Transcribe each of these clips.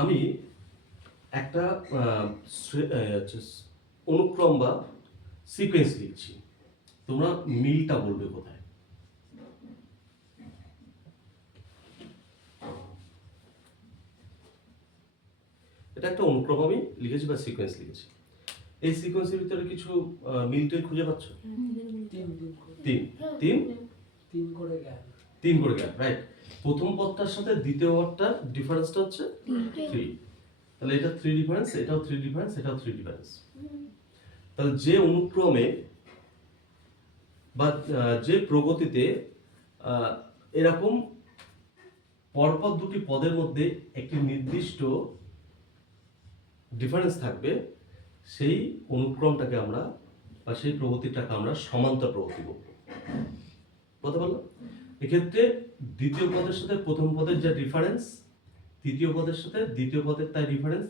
আমি একটা অনুক্রম বা সিকোয়েন্স লিখছি, তোমরা মিলটা বলবে কোথায়। এটা একটা অনুক্রম আমি লিখেছি বা সিকোয়েন্স লিখেছি, এই সিকোয়েন্সের ভিতরে কিছু মিলটেল খুঁজে পাচ্ছ? তিন তিন তিন করে গ্যাপ, রাইট। প্রথম পদটার সাথে দ্বিতীয় পদটার ডিফারেন্সটা হচ্ছে 3, তাহলে এটা 3 ডিফারেন্স, এটাও 3 ডিফারেন্স, এটাও 3 ডিফারেন্স। তাহলে যে অনুক্রমে বা যে প্রগতিতে এরকম পরপর দুটি পদের মধ্যে একটি নির্দিষ্ট ডিফারেন্স থাকবে, সেই অনুক্রমটাকে আমরা বা সেই প্রগতিটাকে আমরা সমান্তর প্রগতি বলবো। বলতে পারলাম? এক্ষেত্রে দ্বিতীয় পদের সাথে প্রথম পদের যে ডিফারেন্স, তৃতীয় পদের সাথে দ্বিতীয় পদের তাই ডিফারেন্স,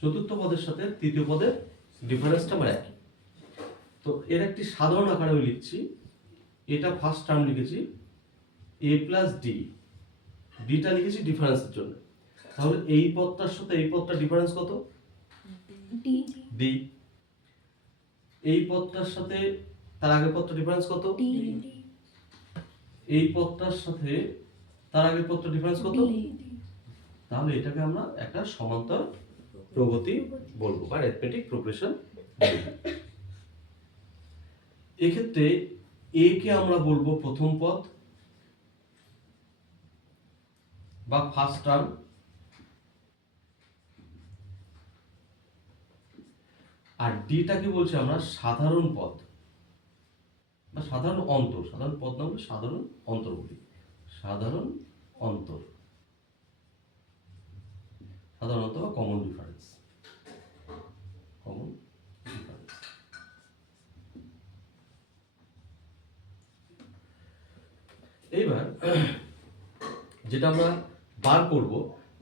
চতুর্থ পদের সাথে তৃতীয় পদের ডিফারেন্সটা আমার একই। তো এর একটি সাধারণ আকারে আমি লিখছি, এটা ফার্স্ট টার্ম লিখেছি a প্লাস ডি, ডিটা লিখেছি ডিফারেন্সের জন্য। তাহলে এই পদটার সাথে এই পদটার ডিফারেন্স কত? ডি। এই পদটার সাথে তার আগের পদটার ডিফারেন্স কত? এই পদটার সাথে তার আগের পদটার ডিফারেন্স কত? তাহলে এটাকে আমরা একটা সমান্তর প্রগতি বলবো বা অ্যারিথমেটিক প্রোগ্রেশন বলবো। এক্ষেত্রে এ কে আমরা বলবো প্রথম পদ বা ফার্স্ট টার্ম, আর ডিটাকে বলছি আমরা সাধারণ পদ বা সাধারণ অন্তর। সাধারণ পদ না বলে সাধারণ অন্তর বলি, সাধারণ অন্তর, সাধারণ অন্তর বা কমন ডিফারেন্স, কমন ডিফারেন্স। এইবার যেটা আমরা বার করব,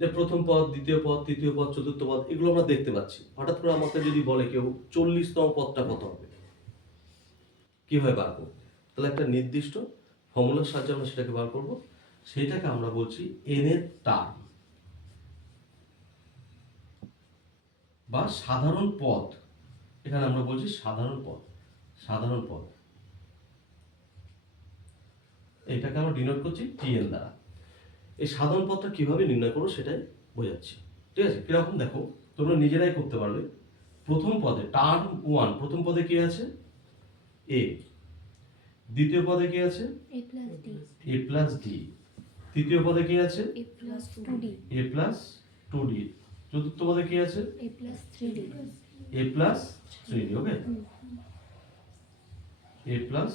যে প্রথম পদ, দ্বিতীয় পদ, তৃতীয় পদ, চতুর্থ পদ, এগুলো আমরা দেখতে পাচ্ছি। হঠাৎ করে আমাকে যদি বলে কেউ 40তম পদটা কত হবে, কিভাবে বার করবো? তাহলে একটা নির্দিষ্ট ফর্মুলার সাহায্যে আমরা সেটাকে বার করব। সেটাকে আমরা বলছি এন এর টার্ম বা সাধারণ পদ। এখানে আমরা বলছি সাধারণ পদ, সাধারণ পদ। এটাকে আমরা ডিনোট করছি টিএন দ্বারা। এই সাধারণ পদটা কিভাবে নির্ণয় করবো সেটাই বোঝাচ্ছি, ঠিক আছে? কিরকম দেখো, তোমরা নিজেরাই করতে পারবে। প্রথম পদে টার্ম 1, প্রথম পদে কি আছে? এ। দ্বিতীয় পদে কি আছে? এ প্লাস ডি। তৃতীয় পদে কি আছে? এ প্লাস 2ডি। চতুর্থ পদে কি আছে? এ প্লাস 3ডি। ওকে, এ প্লাস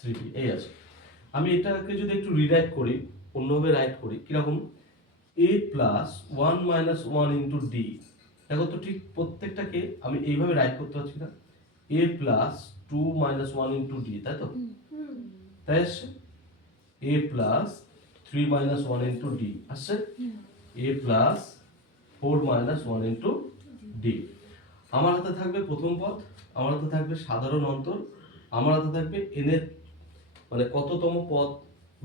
3ডি এই আছে। আমি এটাকে যদি একটু রিরাইট করি, অন্যভাবে রাইট করি, কিরকম? এ প্লাস 1 মাইনাস 1 ইন্টু ডি। দেখো তো ঠিক প্রত্যেকটাকে আমি এইভাবে রাইট করতে পারছি না? এ প্লাস 2 মাইনাস 1 ইন্টু ডি, তাই তো? তাই আসছে a plus 3 minus 1 into D আসছে, a plus 4 minus 1 into D. আমার হাতে থাকবে প্রথম পদ, আমার হাতে থাকবে সাধারণ অন্তর, আমার হাতে থাকবে এন এর মানে কততম পদ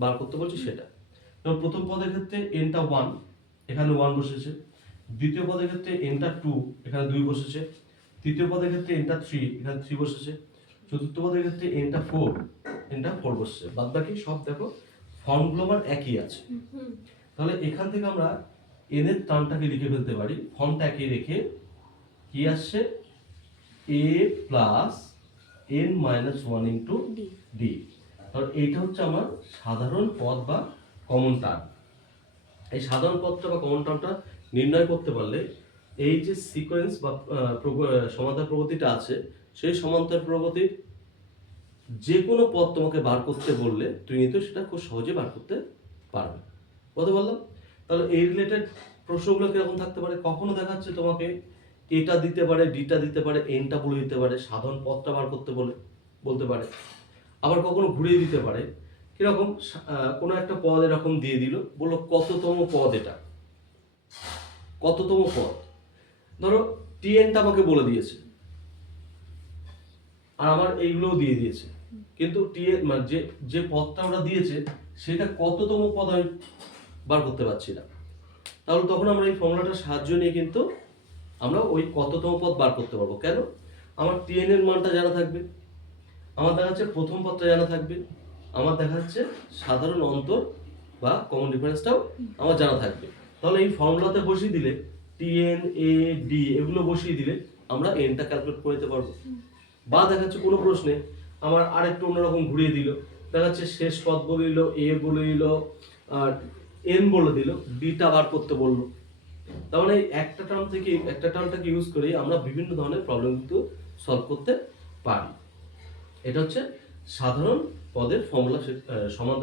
বার করতে বলছি সেটা। এবং প্রথম পদের ক্ষেত্রে এনটা 1, এখানে 1 বসেছে। দ্বিতীয় পদের ক্ষেত্রে এনটা 2, এখানে 2 বসেছে। তৃতীয় পদের ক্ষেত্রে এনটা 3, এখানে 3 বসেছে। চতুর্থ পদের ক্ষেত্রে এনটা 4, এনটা 4 বসেছে। বাদ বাকি সব দেখো ফর্মগুলো আমার একই আছে। তাহলে এখান থেকে আমরা এন এর টার্মটাকে লিখে ফেলতে পারি, ফর্মটা একই রেখে। কি আসছে? A plus n minus 1 into d. তাহলে এইটা হচ্ছে আমার সাধারণ পদ বা কমন টার্ম। এই সাধারণ পদটা বা কমন টার্মটা নির্ণয় করতে পারলে এই যে সিকোয়েন্স বা সমান্তর প্রগতিটা আছে, সেই সমান্তর প্রগতির যে কোনো পদ তোমাকে বার করতে বললে তুমি কিন্তু সেটা খুব সহজে বার করতে পারবে। বলতে পারলাম? তাহলে এই রিলেটেড প্রশ্নগুলো কিরকম থাকতে পারে? কখনো দেখা যাচ্ছে তোমাকে এটা দিতে পারে, ডিটা দিতে পারে, এনটা বলে দিতে পারে, সাধারণ পদটা বার করতে বলতে পারে। আবার কখনো ঘুরিয়ে দিতে পারে, কিরকম? কোনো একটা পদ এরকম দিয়ে দিল, বললো কততম পদ এটা, কততম পদ। ধরো টিএনটা আমাকে বলে দিয়েছে আর আমার এইগুলোও দিয়ে দিয়েছে, কিন্তু টিএন মানে যে পদটা ওরা দিয়েছে সেটা কততম পদ আমি বার করতে পারছি না। তাহলে তখন আমরা এই ফর্মুলাটার সাহায্য নিয়ে কিন্তু আমরা ওই কততম পদ বার করতে পারবো। কেন? আমার tn এর মানটা জানা থাকবে, আমার দেখা যাচ্ছে প্রথম পদটা জানা থাকবে, আমার দেখা যাচ্ছে সাধারণ অন্তর বা কমন ডিফারেন্সটাও আমার জানা থাকবে। তাহলে এই ফর্মুলাতে বসিয়ে দিলে tn a d এগুলো বসিয়ে দিলে আমরা এনটা ক্যালকুলেট করে নিতে পারবো। বা দেখা যাচ্ছে কোনো প্রশ্নে আমার আরেকটু অন্যরকম ঘুরিয়ে দিল, দেখা যাচ্ছে শেষ পদ বলে দিল, এ বলে দিল, আর এন বলে দিল, ডিটা বার করতে বললো। তার মানে একটা টার্ম থেকে একটা টার্মটাকে ইউজ করে আমরা বিভিন্ন ধরনের প্রবলেম কিন্তু সলভ করতে পারি। এটা হচ্ছে সাধারণ পদের ফর্মুলা সমাধান।